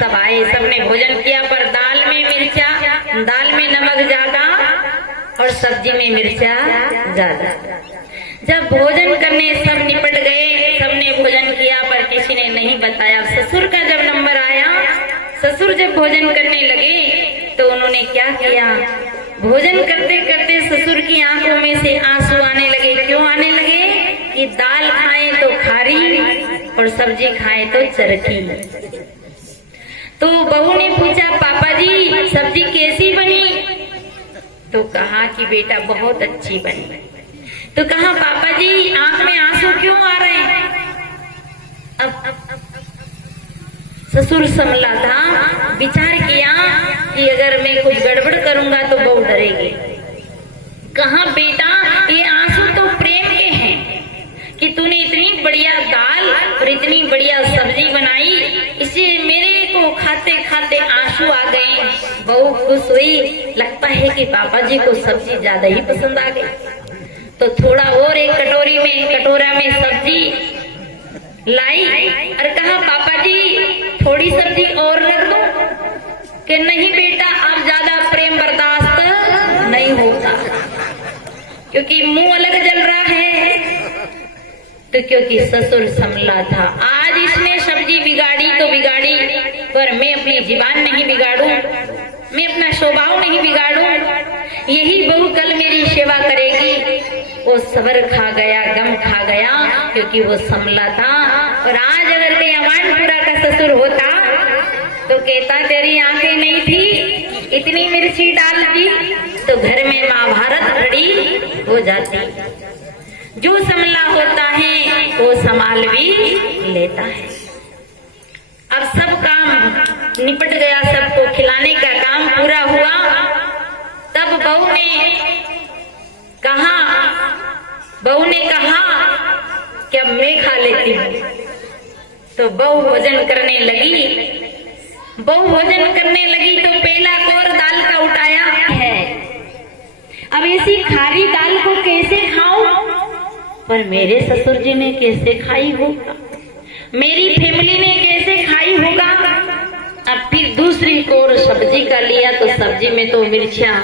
सब आए, सबने भोजन किया, पर दाल में नमक ज्यादा और सब्जी में मिर्चा ज्यादा। जब भोजन करने सब निपट गए, सबने भोजन किया, पर किसी ने नहीं बताया। ससुर का जब नंबर आया, ससुर जब भोजन करने लगे तो उन्होंने क्या किया, भोजन करते करते ससुर की आंखों में से आंसू आने लगे। क्यों आने लगे कि दाल खाएं तो खारी और सब्जी खाएं तो चरखी। तो बहू ने पूछा, पापा जी सब्जी कैसी बनी? तो कहा कि बेटा बहुत अच्छी बनी। तो कहा, पापा जी आंख में आंसू क्यों आ रहे हैं? अब ससुर संभला था, विचार किया कि अगर मैं कुछ गड़बड़ करूंगा तो बहू डरेगी। कहा, बेटा ये आंसू तो प्रेम के हैं कि तूने इतनी बढ़िया दाल और इतनी बढ़िया सब्जी बनाई, इसलिए मेरे को खाते खाते आंसू आ गए। बहू खुश हुई, लगता है कि पापा जी को सब्जी ज्यादा ही पसंद आ गई। तो थोड़ा और एक कटोरा में सब्जी लाई और कहा, पापा जी थोड़ी सब्जी और रख दो? कि नहीं बेटा अब ज्यादा प्रेम बर्दाश्त नहीं होता, क्योंकि मुंह अलग जल रहा है। तो क्योंकि ससुर संभला था, आज इसने सब्जी बिगाड़ी तो बिगाड़ी, पर मैं अपनी जीवान नहीं बिगाड़ू, मैं अपना स्वभाव नहीं बिगाड़ू। यही बहू कल मेरी सेवा करेगी। वो सबर खा गया, गम खा गया, क्योंकि वो संभला था। और आज अगर कोई अमानपुरा का ससुर होता तो कहता, तेरी आंखें नहीं थी, इतनी मिर्ची डालती तो घर में महाभारत खड़ी हो जाती। जो संभला होता है वो संभाल भी लेता है। अब सब काम निपट गया, सबको खिलाने का काम पूरा हुआ। तब बहू ने कहा कि अब मैं खा लेती हूँ। तो बहू भोजन करने लगी। तो पहला कौर दाल का उठाया है। अब ऐसी खारी दाल को कैसे खाऊं? पर मेरे ससुर जी ने कैसे खाई होगा, मेरी फैमिली ने कैसे खाई होगा। अब फिर दूसरी कौर सब्जी का लिया तो सब्जी में तो मिर्चियां।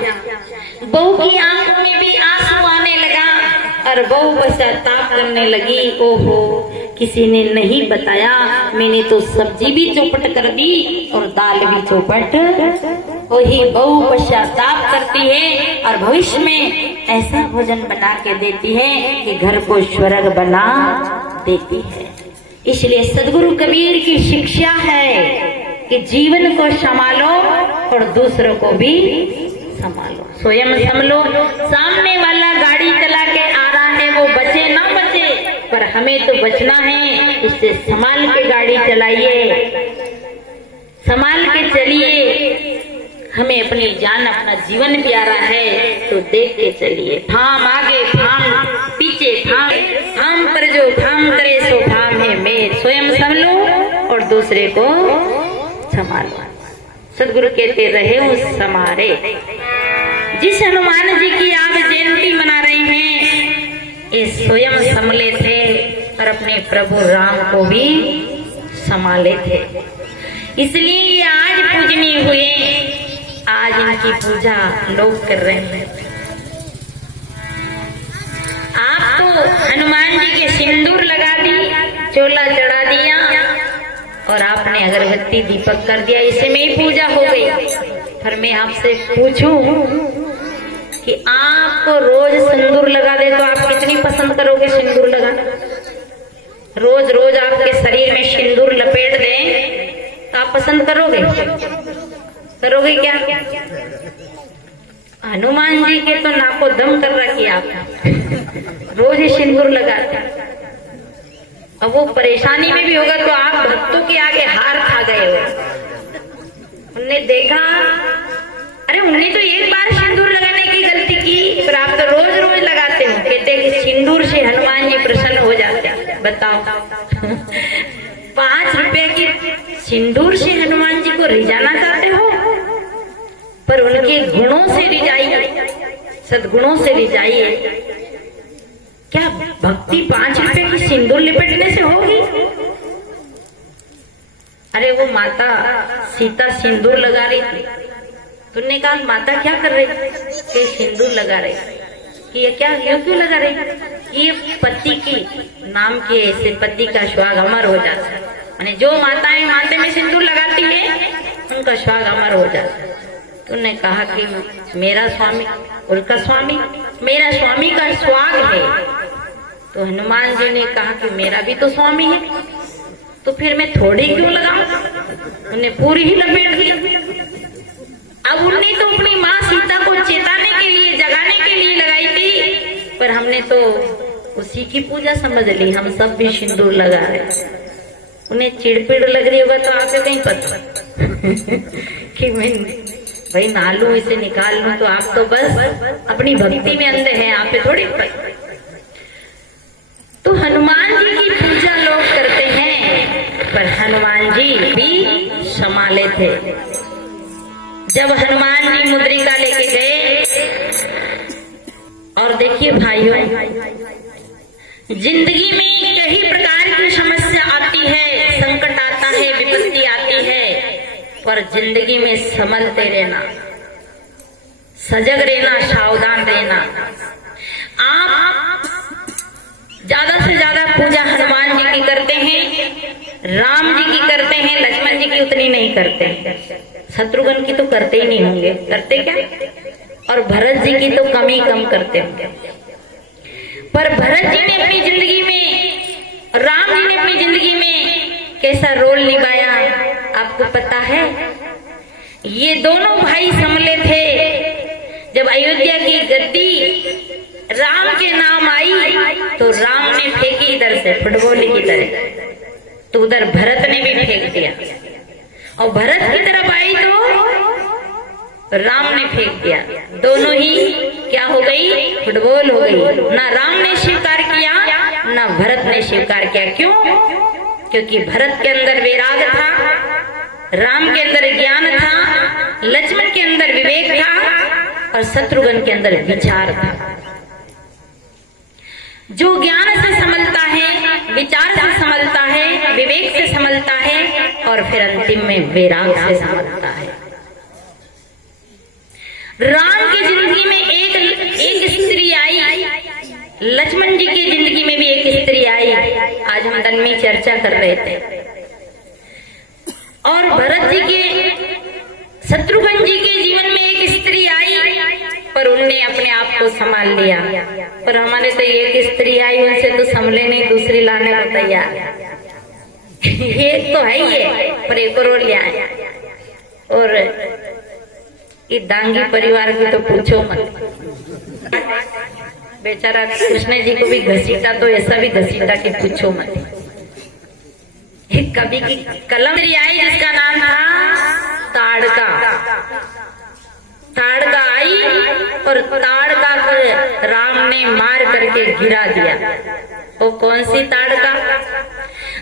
बहू की आंखों में भी आंसू आने लगा और बहू पश्चाताप करने लगी, ओहो किसी ने नहीं बताया, मैंने तो सब्जी भी चौपट कर दी और दाल भी चौपट। वही बहू पश्चाताप करती है और भविष्य में ऐसा भोजन बना के देती है कि घर को स्वर्ग बना देती है। इसलिए सदगुरु कबीर की शिक्षा है कि जीवन को संभालो और दूसरों को भी संभालो, स्वयं संभलो। सामने वाला गाड़ी चला के आ रहा है, वो बचे ना बचे, पर हमें तो बचना है। इससे संभाल के गाड़ी चलाइए, संभाल के चलिए। हमें अपनी जान, अपना जीवन प्यारा है तो देख के चलिए। थाम आगे, थाम पीछे, थाम पर जो थाम करे सो थाम है मैं। स्वयं संभलो और दूसरे को संभालो। सदगुरु कहते रहे उस समारे। जिस हनुमान जी की आप जयंती मना रहे हैं, ये स्वयं संभले थे और अपने प्रभु राम को भी संभाले थे, इसलिए आज पूजनीय हुए। आज इनकी पूजा लोग कर रहे हैं। आप तो हनुमान जी के सिंदूर लगा दी, चोला चढ़ा दिया और आपने अगरबत्ती दीपक कर दिया, इसे में ही पूजा हो गई। पर मैं आपसे पूछूं कि आपको रोज सिंदूर लगा दे तो आप कितनी पसंद करोगे सिंदूर लगाना? रोज रोज आपके शरीर में सिंदूर लपेट दें तो आप पसंद करोगे क्या? हनुमान जी के तो नाको दम कर रखी आप, रोज ही सिंदूर लगाते। अब वो परेशानी में भी होगा तो आप भक्तों के आगे हार खा गए हो। उनने देखा, अरे उनने तो एक बार सिंदूर लगाने की गलती की, पर आप तो रोज रोज लगाते हो। कहते हैं कि सिंदूर से हनुमान जी प्रसन्न हो जाते हैं। बताओ 5 रुपए की सिंदूर से हनुमान जी को रिझाना चाहते हो, पर उनके गुणों से रिझाइए, सद्गुणों से रिझाइए। क्या भक्ति 5 रुपए की सिंदूर लिपटने से होगी? अरे वो माता सीता सिंदूर लगा रही थी। तुमने कहा माता क्या कर रही? कि सिंदूर लगा रही। कि ये क्या, ये क्यों लगा रही? ये पति की नाम के ऐसे पति का सुहाग अमर हो जाता है। माने जो माताएं माथे में सिंदूर लगाती है उनका सुहाग अमर हो जाता है। तुमने कहा कि मेरा स्वामी, उनका स्वामी, मेरा स्वामी का सुहाग है। तो हनुमान जी ने कहा कि मेरा भी तो स्वामी है, तो फिर मैं थोड़ी क्यों लगाऊं? उन्हें पूरी ही लपेट दी। अब उन्हें तो अपनी माँ सीता को चेताने के लिए, जगाने के लिए लगाई थी, पर हमने तो उसी की पूजा समझ ली। हम सब भी सिंदूर लगा रहे। उन्हें चिड़पिड़ लग रही होगा तो आपको कहीं पता कि मैं भाई नालू इसे निकाल लूं, तो आप तो बस अपनी भक्ति में अंधे हैं, आप पे थोड़ी पता। तो हनुमान जी की पूजा लोग करते हैं, पर हनुमान जी भी संभाले थे। जब हनुमान जी मुद्रिका लेके गए, और देखिए भाइयों, जिंदगी में कई प्रकार की समस्या आती है, संकट आता है, विपत्ति आती है, पर जिंदगी में संभलते रहना, सजग रहना, सावधान रहना। आप ज्यादा से ज्यादा पूजा हनुमान जी की करते हैं, राम जी की करते हैं, लक्ष्मण जी की उतनी नहीं करते हैं, शत्रुघ्न की तो करते ही नहीं होंगे, करते क्या? और भरत जी की तो कम ही कम करते होंगे। पर भरत जी ने अपनी जिंदगी में, राम जी ने अपनी जिंदगी में कैसा रोल निभाया आपको पता है? ये दोनों भाई संभले थे। जब अयोध्या की गद्दी राम के नाम आई तो राम ने फेंकी इधर से फुटबॉल की तरह, तो उधर भरत ने भी फेंक दिया, और भरत की तरफ आई तो राम ने फेंक दिया। दोनों ही क्या हो गई? फुटबॉल हो गई। ना राम ने स्वीकार किया, ना भरत ने स्वीकार किया। क्यों? क्योंकि भरत के अंदर वैराग था, राम के अंदर ज्ञान था, लक्ष्मण के अंदर विवेक था, और शत्रुघ्न के अंदर विचार था। जो ज्ञान से संभलता है, विचार से संभलता है, विवेक से संभलता है, और फिर अंतिम में वैराग से संभलता है। राम की जिंदगी में एक स्त्री आई, लक्ष्मण जी की जिंदगी में भी एक स्त्री आई। आज हम तन में चर्चा कर रहे थे। और भरत जी के, शत्रुघ्न जी के जीवन में एक स्त्री आई, पर उनने अपने आप को संभाल लिया। पर हमारे तो एक स्त्री आई, उनसे तो संभले नहीं, दूसरी लाने को तैयार। एक तो है ही है, पर एक और ले आए। और ये दांगी परिवार की तो पूछो मत, बेचारा कृष्ण जी को भी घसीटा, तो ऐसा भी घसीटा कि पूछो मत। एक कवि की कलम आई जिसका नाम था ताड़का। ताड़का आई और ताड़का को राम ने मार करके गिरा दिया। वो कौन सी ताड़का?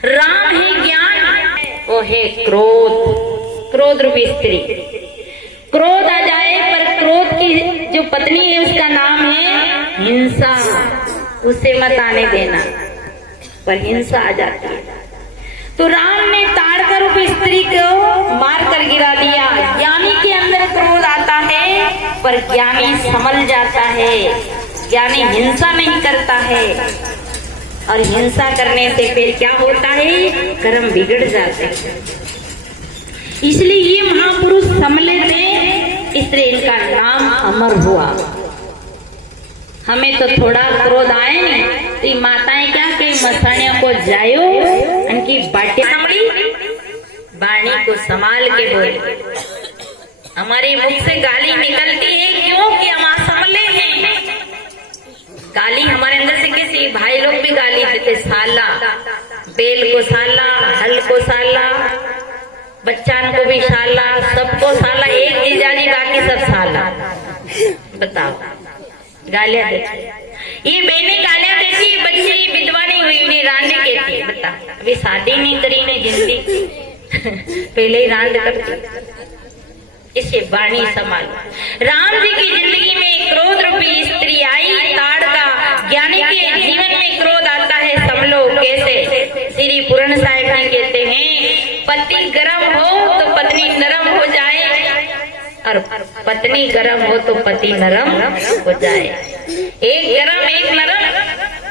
राम है ज्ञान, वो है क्रोध, क्रोध रूपी स्त्री। क्रोध आ जाए, पर क्रोध की जो पत्नी है उसका नाम है हिंसा। उसे मत आने देना, पर हिंसा आ जाती है। तो राम ने ताड़का रूपी स्त्री को मारकर गिरा दिया। ज्ञानी के अंदर क्रोध आता है, पर ज्ञानी संभल जाता है। ज्ञानी हिंसा नहीं करता है, और हिंसा करने से फिर क्या होता है? कर्म बिगड़ जाते हैं। इसलिए ये महापुरुष संभले थे, इसलिए इनका नाम अमर हुआ। हमें तो थोड़ा क्रोध आए नहीं, तो ये माताएं क्या कहीं मसाणियों को जायो, उनकी बाटे संभली, वाणी को संभाल के बोले। हमारे मुख से गाली निकलती है क्यों? कि हम असंभले हैं। गाली हमारे अंदर से कैसी? भाई लोग भी गाली देते, साला, बेल को साला, हल को साला, बच्चान को भी साला, सबको साला, एक जीजाजी बाकी सब साला। बताओ, गालियां देती। ये बहने गालियां देती, बच्चे विधवा नहीं हुई, उन्हें रांडे कहती। बता, अभी शादी नहीं करी ने जिंदगी पहले ही रांड करती। इसे वाणी संभालो। राम जी की जिंदगी में क्रोध रूपी स्त्री आई, ताड़का। ज्ञानी के जीवन में क्रोध आता है, संभलो। लो कैसे। श्री पूरण साहिब जी कहते हैं पति गरम हो तो पत्नी नरम हो जाए, और पत्नी गरम हो तो पति नरम हो जाए। एक गरम एक नरम,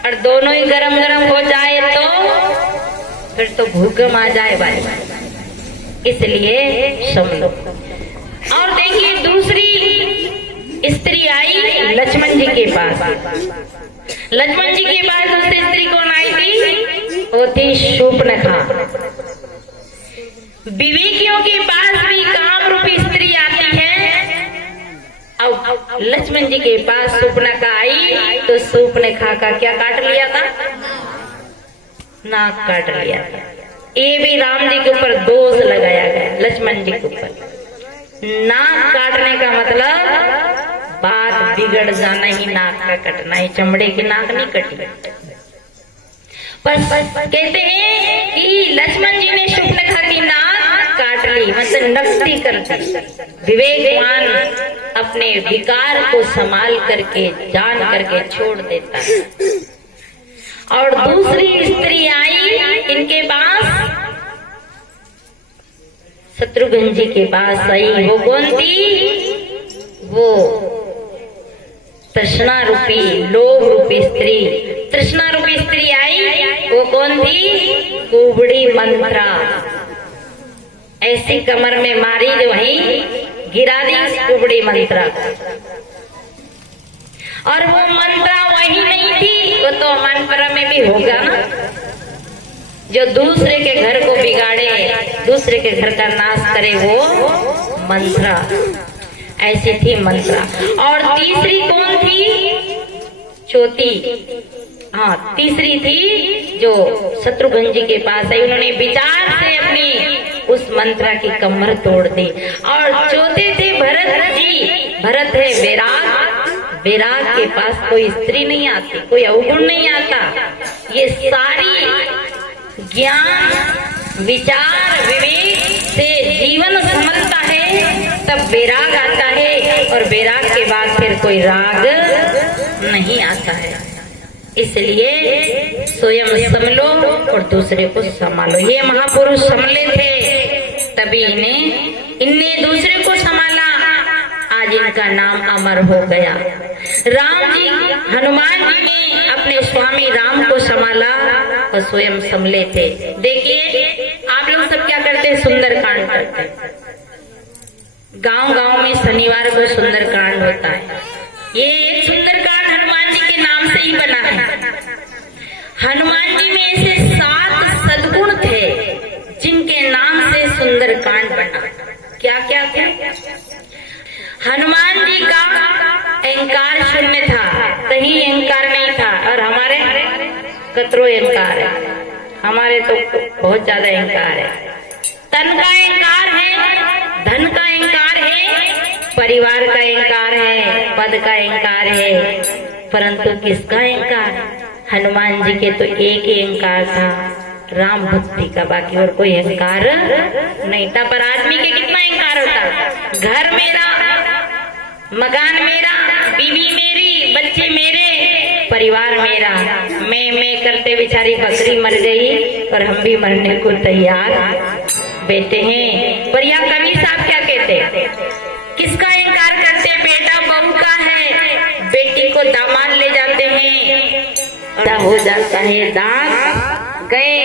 और दोनों ही गरम गरम हो जाए तो फिर तो भूकंप आ जाए भाई। इसलिए समझो। और देखिए दूसरी स्त्री आई लक्ष्मण जी के पास। लक्ष्मण जी के पास दूसरी स्त्री कौन आई थी? वो थी शूर्पणखा। विवेकियों के पास भी काम रूपी स्त्री आती है। अब लक्ष्मण जी के पास शूर्पणखा आई तो शूर्पणखा का क्या काट लिया था? नाक काट लिया था। ये भी राम जी के ऊपर दोष लगाया गया, लक्ष्मण जी के ऊपर। नाक काटने का मतलब बात बिगड़ जाना ही नाक का कटना है, चमड़े की नाक नहीं कटी। बस कहते हैं कि लक्ष्मण जी ने शूर्पणखा की नाक काट ली, मतलब नष्टी कर दी। विवेकवान अपने विकार को संभाल करके जान करके छोड़ देता है। और दूसरी स्त्री आई इनके पास, शत्रुघ्न जी के पास आई। वो कौन थी? वो तृष्णा रूपी लोभ रूपी स्त्री। तृष्णा रूपी स्त्री आई, वो कौन थी? कुबड़ी मंत्रा। ऐसी कमर में मारी जो वही गिरा दी कुबड़ी मंत्रा। और वो मंत्रा वही नहीं थी, वो तो मनपरा में भी होगा ना, जो दूसरे के घर को बिगाड़े, दूसरे के घर का नाश करे, वो मंत्रा। ऐसी थी मंत्रा। और तीसरी कौन थी? चौथी, हाँ तीसरी थी जो शत्रुघ्न जी के पास आई। उन्होंने विचार से अपनी उस मंत्रा की कमर तोड़ दी। और चौथे थे भरत जी। भरत है वैराग। वैराग के पास कोई स्त्री नहीं आती, कोई अवगुण नहीं आता। ये सारी ज्ञान विचार विवेक से जीवन समझता है, तब वैराग आता है। और वैराग के बाद फिर कोई राग नहीं आता है। इसलिए स्वयं संभलो और दूसरे को संभालो। ये महापुरुष संभले थे, तभी इनने दूसरे को संभाला। आज इनका नाम अमर हो गया। राम जी, हनुमान जी ने अपने स्वामी राम को संभाला और स्वयं संभले थे। देखिए आप लोग सब क्या करते हैं? सुंदरकांड करते हैं। गांव गांव में शनिवार को सुंदरकांड होता है। ये एक सुंदरकांड हनुमान जी के नाम से ही बना है। हनुमान जी में ऐसे 7 सद्गुण थे जिनके नाम से सुंदरकांड बना। क्या क्या थे? हनुमान जी का अहंकार शून्य था, कहीं अहंकार नहीं था। और हमारे कतरो अहंकार है, हमारे तो बहुत ज्यादा अहंकार है। तन का अहंकार है, धन का अहंकार है, परिवार का अहंकार है, पद का अहंकार है, परंतु किसका अहंकार? हनुमान जी के तो एक ही अहंकार था, राम भक्ति का। बाकी और कोई अहंकार नहीं था। पर आदमी के कितना अहंकार होता? घर मेरा, मकान मेरा, बीवी मेरी, बच्चे मेरे, परिवार मेरा। मैं करते बेचारी बकरी मर गई और हम भी मरने को तैयार बैठे हैं। पर यहाँ कवि साहब क्या कहते? किसका इनकार करते? बेटा बहू का है, बेटी को दामाद ले जाते हैं, बड़ा हो जाता है, दांत गए।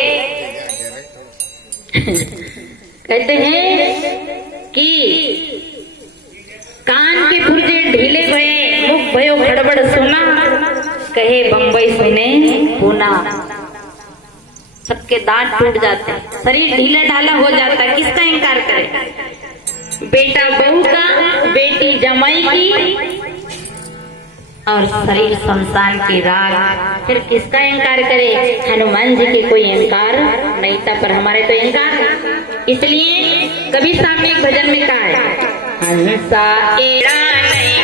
कहते हैं कि कान के पुर्जे ढीले भये, मुख भयो खड़बड़ सुना, कहे बम्बई सुने पूना। सबके दांत टूट जाते हैं, शरीर ढीला ढाला हो जाता है। किसका इनकार करे? बेटा बहू का, बेटी जमाई की, और शरीर शमशान की राख। फिर किसका इनकार करे? हनुमान जी के कोई इनकार नहीं था, पर हमारे तो इनकार। इसलिए कबीर साहब ने एक भजन में कहा है, हंसा एड़ा नहीं